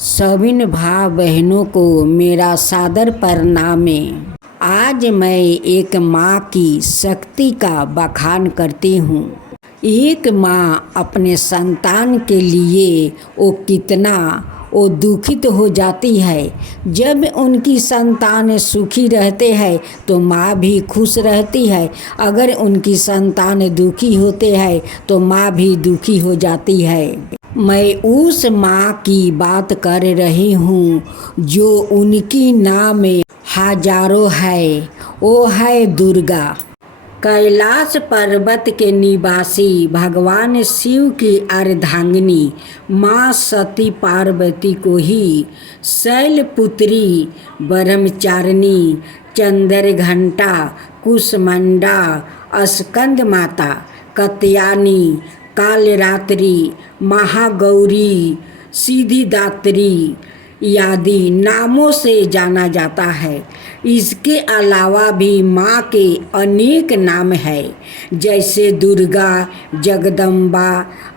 सभी भाई बहनों को मेरा सादर प्रणाम है। आज मैं एक माँ की शक्ति का बखान करती हूँ। एक माँ अपने संतान के लिए कितना दुखित हो जाती है। जब उनकी संतान सुखी रहते हैं तो माँ भी खुश रहती है। अगर उनकी संतान दुखी होते हैं तो माँ भी दुखी हो जाती है। मैं उस माँ की बात कर रही हूँ जो उनकी नाम हजारों है। वो है दुर्गा। कैलाश पर्वत के निवासी भगवान शिव की अर्धांगिनी माँ सती पार्वती को ही शैलपुत्री, ब्रह्मचारिणी, चंद्रघंटा, कुष्मांडा, स्कंद माता, कात्यायनी, कालरात्रि, महागौरी, सिद्धिदात्री आदि नामों से जाना जाता है। इसके अलावा भी माँ के अनेक नाम हैं, जैसे दुर्गा, जगदम्बा,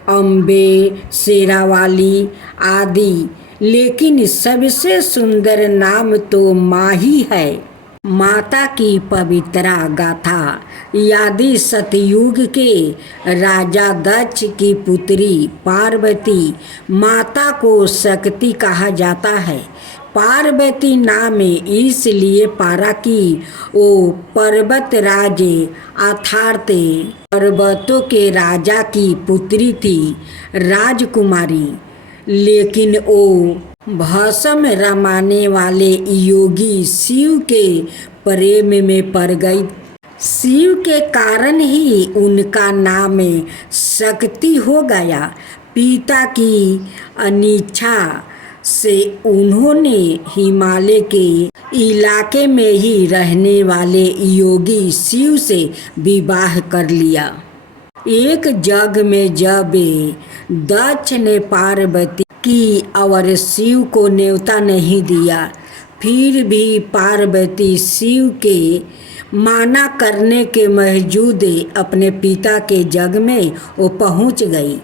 अम्बे, शेरावाली आदि। लेकिन सबसे सुंदर नाम तो माँ ही है। माता की पवित्रा गाथा यदि सतयुग के राजा दक्ष की पुत्री पार्वती माता को शक्ति कहा जाता है। पार्वती नाम इसलिए पारा कि वो पर्वतराज अर्थात पर्वतों के राजा की पुत्री थी, राजकुमारी। लेकिन वो भस्म रमाने वाले योगी शिव के प्रेम में पड़ गई। शिव के कारण ही उनका नाम शक्ति हो गया। पिता की अनिच्छा से उन्होंने हिमालय के इलाके में ही रहने वाले योगी शिव से विवाह कर लिया। एक जग में जब दक्ष ने पार्वती की और शिव को न्योता नहीं दिया, फिर भी पार्वती शिव के माना करने के बावजूद अपने पिता के जग में वो पहुंच गई।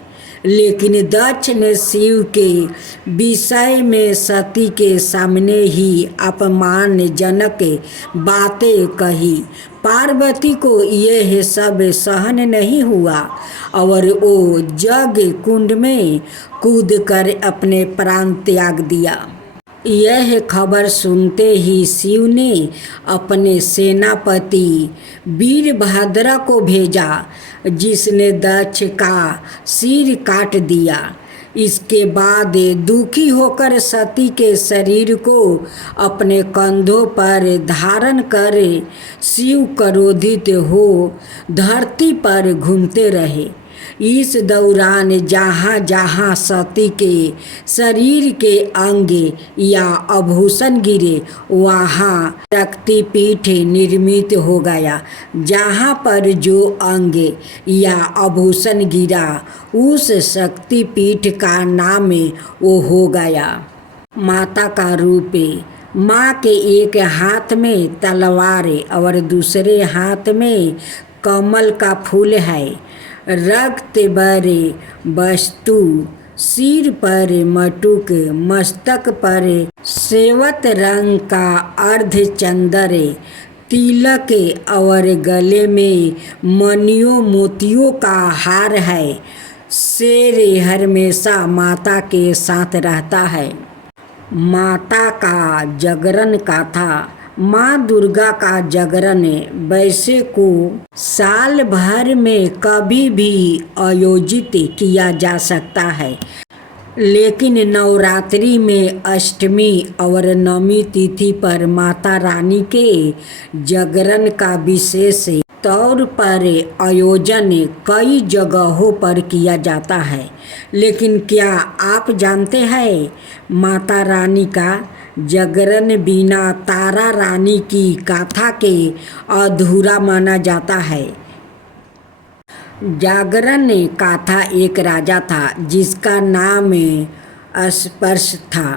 लेकिन दक्ष ने शिव के विषय में सती के सामने ही अपमानजनक बातें कही। पार्वती को यह सब सहन नहीं हुआ और वो जग कुंड में कूदकर अपने प्राण त्याग दिया। यह खबर सुनते ही शिव ने अपने सेनापति वीरभद्र को भेजा, जिसने दक्ष का सिर काट दिया। इसके बाद दुखी होकर सती के शरीर को अपने कंधों पर धारण कर शिव क्रोधित हो धरती पर घूमते रहे। इस दौरान जहाँ जहाँ सती के शरीर के अंग या आभूषण गिरे वहाँ शक्तिपीठ निर्मित हो गया। जहाँ पर जो अंग या आभूषण गिरा उस शक्तिपीठ का नाम वो हो गया। माता का रूप। माँ के एक हाथ में तलवार और दूसरे हाथ में कमल का फूल है। रक्त भरे वस्तु, सिर पर मटुक, मस्तक पर सेवत रंग का अर्धचंदर तिलक और गले में मणियों मोतियों का हार है। शेर हमेशा माता के साथ रहता है। माता का जागरण गाथा। माँ दुर्गा का जागरण वैसे को साल भर में कभी भी आयोजित किया जा सकता है, लेकिन नवरात्रि में अष्टमी और नवमी तिथि पर माता रानी के जागरण का विशेष तौर पर आयोजन कई जगहों पर किया जाता है। लेकिन क्या आप जानते हैं, माता रानी का जागरण बिना तारा रानी की गाथा के अधूरा माना जाता है। जागरण गाथा एक राजा था जिसका नाम स्पर्श था।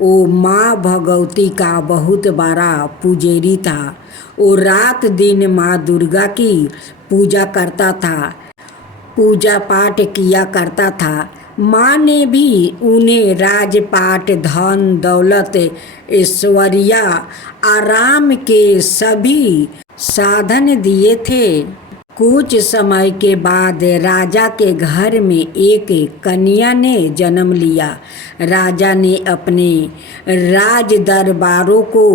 वो माँ भगवती का बहुत बड़ा पुजारी था। वो रात दिन माँ दुर्गा की पूजा करता था, पूजा पाठ किया करता था। माँ ने भी उन्हें राजपाट, धन दौलत, ऐश्वर्या, आराम के सभी साधन दिए थे। कुछ समय के बाद राजा के घर में एक कन्या ने जन्म लिया। राजा ने अपने राज दरबारों को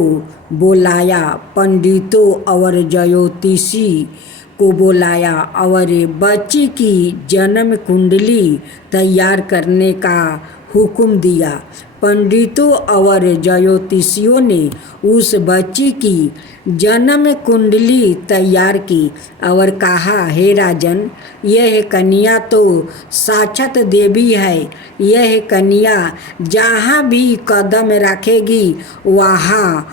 बुलाया, पंडितों और ज्योतिषी को बुलाया और बच्ची की जन्म कुंडली तैयार करने का हुक्म दिया। पंडितों और ज्योतिषियों ने उस बच्ची की जन्म कुंडली तैयार की और कहा, हे राजन, यह कन्या तो साक्षात देवी है। यह कन्या जहाँ भी कदम रखेगी वहाँ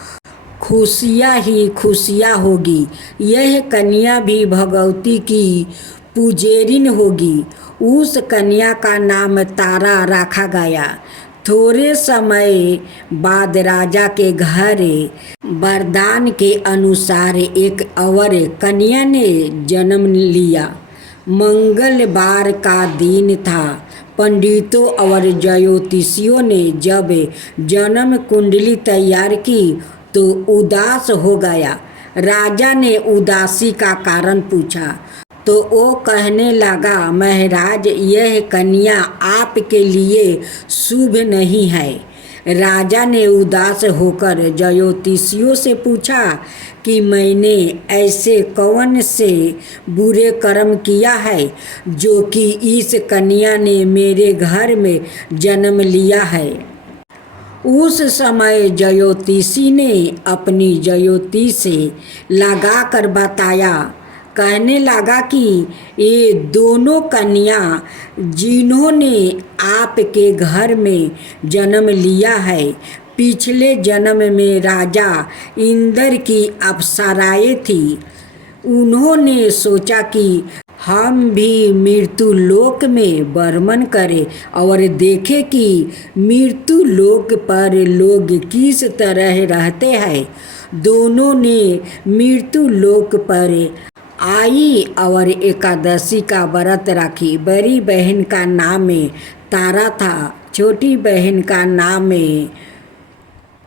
खुशियाँ ही खुशियाँ होगी। यह कन्या भी भगवती की पुजेरिन होगी। उस कन्या का नाम तारा रखा गया। थोड़े समय बाद राजा के घर वरदान के अनुसार एक और कन्या ने जन्म लिया। मंगलवार का दिन था। पंडितों और ज्योतिषियों ने जब जन्म कुंडली तैयार की तो उदास हो गया। राजा ने उदासी का कारण पूछा तो वो कहने लगा, महाराज, यह कन्या आपके लिए शुभ नहीं है। राजा ने उदास होकर ज्योतिषियों से पूछा कि मैंने ऐसे कौन से बुरे कर्म किया है जो कि इस कन्या ने मेरे घर में जन्म लिया है। उस समय ज्योतिषी ने अपनी ज्योति से लगाकर बताया। कहने लगा कि ये दोनों कन्या जिन्होंने आपके घर में जन्म लिया है, पिछले जन्म में राजा इंद्र की अप्सराएं थी। उन्होंने सोचा कि हम भी मृत्यु लोक में भ्रमण करें और देखें कि मृत्यु लोक पर लोग किस तरह रहते हैं। दोनों ने मृत्यु लोक पर आई और एकादशी का व्रत रखी। बड़ी बहन का नाम तारा था, छोटी बहन का नाम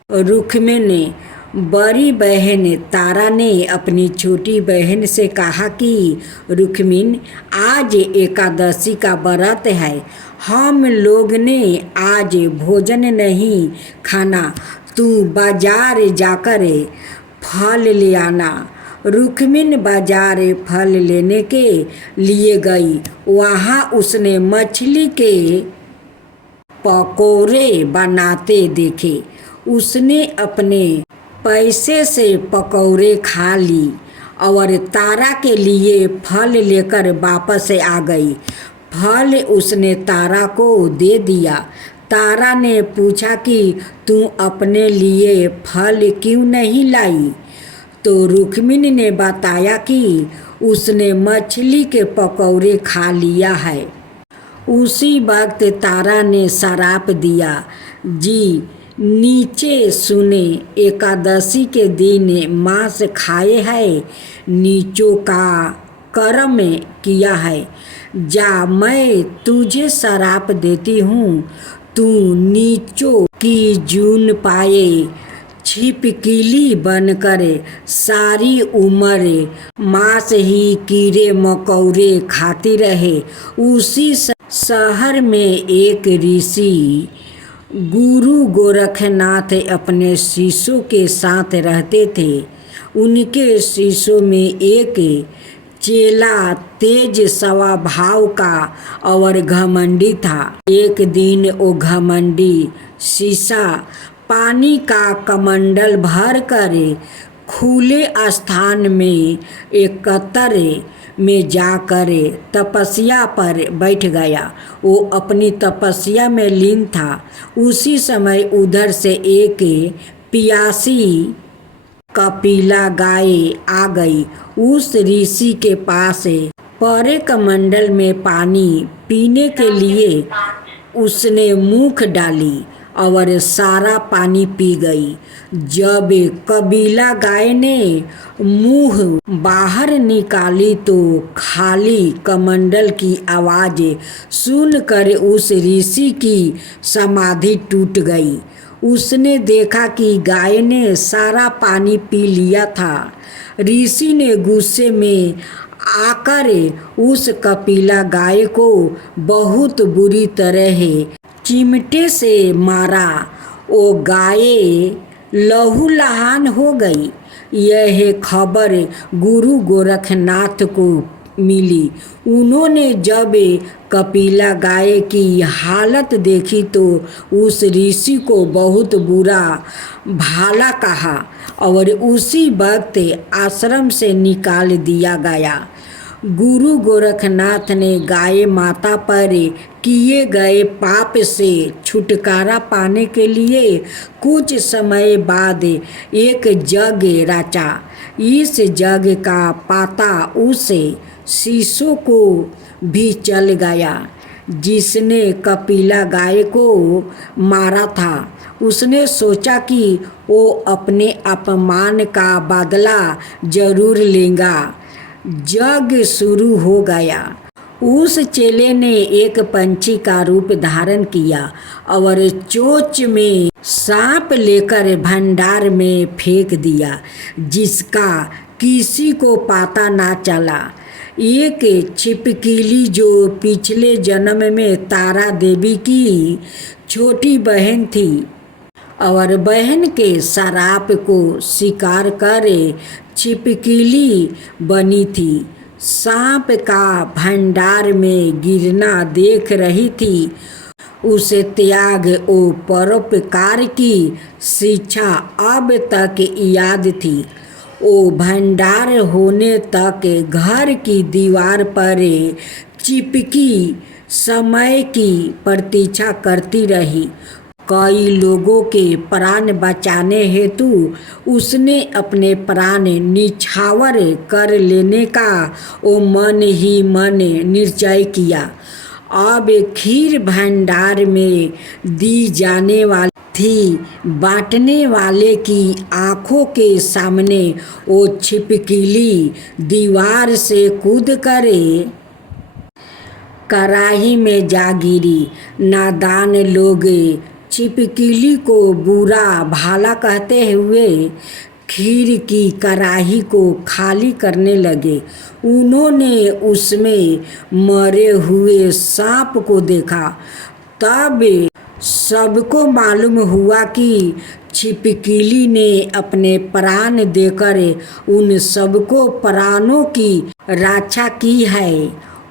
रुक्मिणी। बड़ी बहन तारा ने अपनी छोटी बहन से कहा कि रुक्मिणी, आज एकादशी का व्रत है, हम लोग ने आज भोजन नहीं खाना, तू बाजार जाकर फल ले आना। रुक्मिणी बाजार फल लेने के लिए गई। वहाँ उसने मछली के पकौड़े बनाते देखे। उसने अपने पैसे से पकौड़े खा ली और तारा के लिए फल लेकर वापस आ गई। फल उसने तारा को दे दिया। तारा ने पूछा कि तू अपने लिए फल क्यों नहीं लाई? तो रुक्मिणी ने बताया कि उसने मछली के पकौड़े खा लिया है। उसी वक्त तारा ने श्राप दिया, जी नीचे सुने, एकादशी के दिन मांस खाए है, नीचों का कर्म किया है। जा, मैं तुझे श्राप देती हूँ, तू नीचों की जून पाए छिपकली बनकर सारी उम्र मांस ही कीड़े मकोड़े खाती रहे। उसी शहर में एक ऋषि गुरु गोरखनाथ अपने शिष्यों के साथ रहते थे। उनके शिष्यों में एक चेला तेज स्वभाव का और घमंडी था। एक दिन वो घमंडी शीशा पानी का कमंडल भर कर खुले स्थान में एकत्र में जाकर तपस्या पर बैठ गया। वो अपनी तपस्या में लीन था। उसी समय उधर से एक पियासी कपिला गाय आ गई। उस ऋषि के पास परे कमंडल में पानी पीने के लिए उसने मुख डाली और सारा पानी पी गई। जब कबीला गाय ने मुंह बाहर निकाली तो खाली कमंडल की आवाज सुनकर उस ऋषि की समाधि टूट गई। उसने देखा कि गाय ने सारा पानी पी लिया था। ऋषि ने गुस्से में आकर उस कपिला गाय को बहुत बुरी तरह चिमटे से मारा। वो गाय लहूलुहान हो गई। यह खबर गुरु गोरखनाथ को मिली। उन्होंने जब कपिला गाय की हालत देखी तो उस ऋषि को बहुत बुरा भला कहा और उसी वक्त आश्रम से निकाल दिया गया। गुरु गोरखनाथ ने गाय माता पर किए गए पाप से छुटकारा पाने के लिए कुछ समय बाद एक यज्ञ रचा। इस यज्ञ का पता उस शिष्य को भी चल गया जिसने कपिला गाय को मारा था। उसने सोचा कि वो अपने अपमान का बदला जरूर लेगा। यज्ञ शुरू हो गया। उस चेले ने एक पंछी का रूप धारण किया और चोंच में सांप लेकर भंडार में फेंक दिया, जिसका किसी को पता ना चला। एक छिपकली जो पिछले जन्म में तारा देवी की छोटी बहन थी और बहन के श्राप को शिकार कर छिपकली बनी थी, सांप का भंडार में गिरना देख रही थी। उसे त्याग और परोपकार की शिक्षा अब तक याद थी। वो भंडार होने तक घर की दीवार पर चिपकी समय की प्रतीक्षा करती रही। कई लोगों के प्राण बचाने हेतु उसने अपने प्राण निछावर कर लेने का वो मन ही मन निश्चय किया। अब खीर भंडार में दी जाने वाली थी। बांटने वाले की आंखों के सामने वो छिपकली दीवार से कूद कर कड़ाही में जा गिरी। नादान लोग छिपकली को बुरा भला कहते हुए खीर की कड़ाही को खाली करने लगे। उन्होंने उसमें मरे हुए सांप को देखा। तब सबको मालूम हुआ कि छिपकली ने अपने प्राण देकर उन सबको प्राणों की रक्षा की है।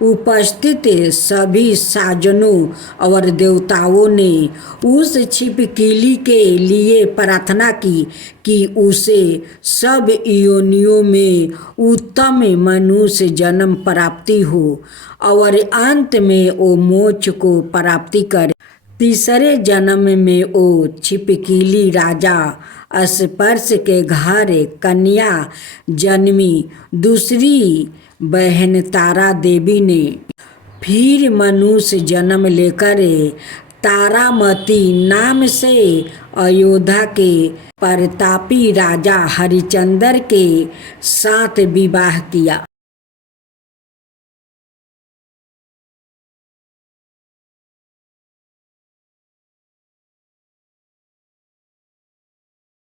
उपस्थित सभी साजनों और देवताओं ने उस छिपकली के लिए प्रार्थना की कि उसे सब योनियों में उत्तम मनुष्य जन्म प्राप्ति हो और अंत में वो मोक्ष को प्राप्ति करे। तीसरे जन्म में वो छिपकली राजा स्पर्श के घर कन्या जन्मी। दूसरी बहन तारा देवी ने फिर मनुष्य जन्म लेकर तारामती नाम से अयोध्या के प्रतापी राजा हरिश्चंद्र के साथ विवाह किया।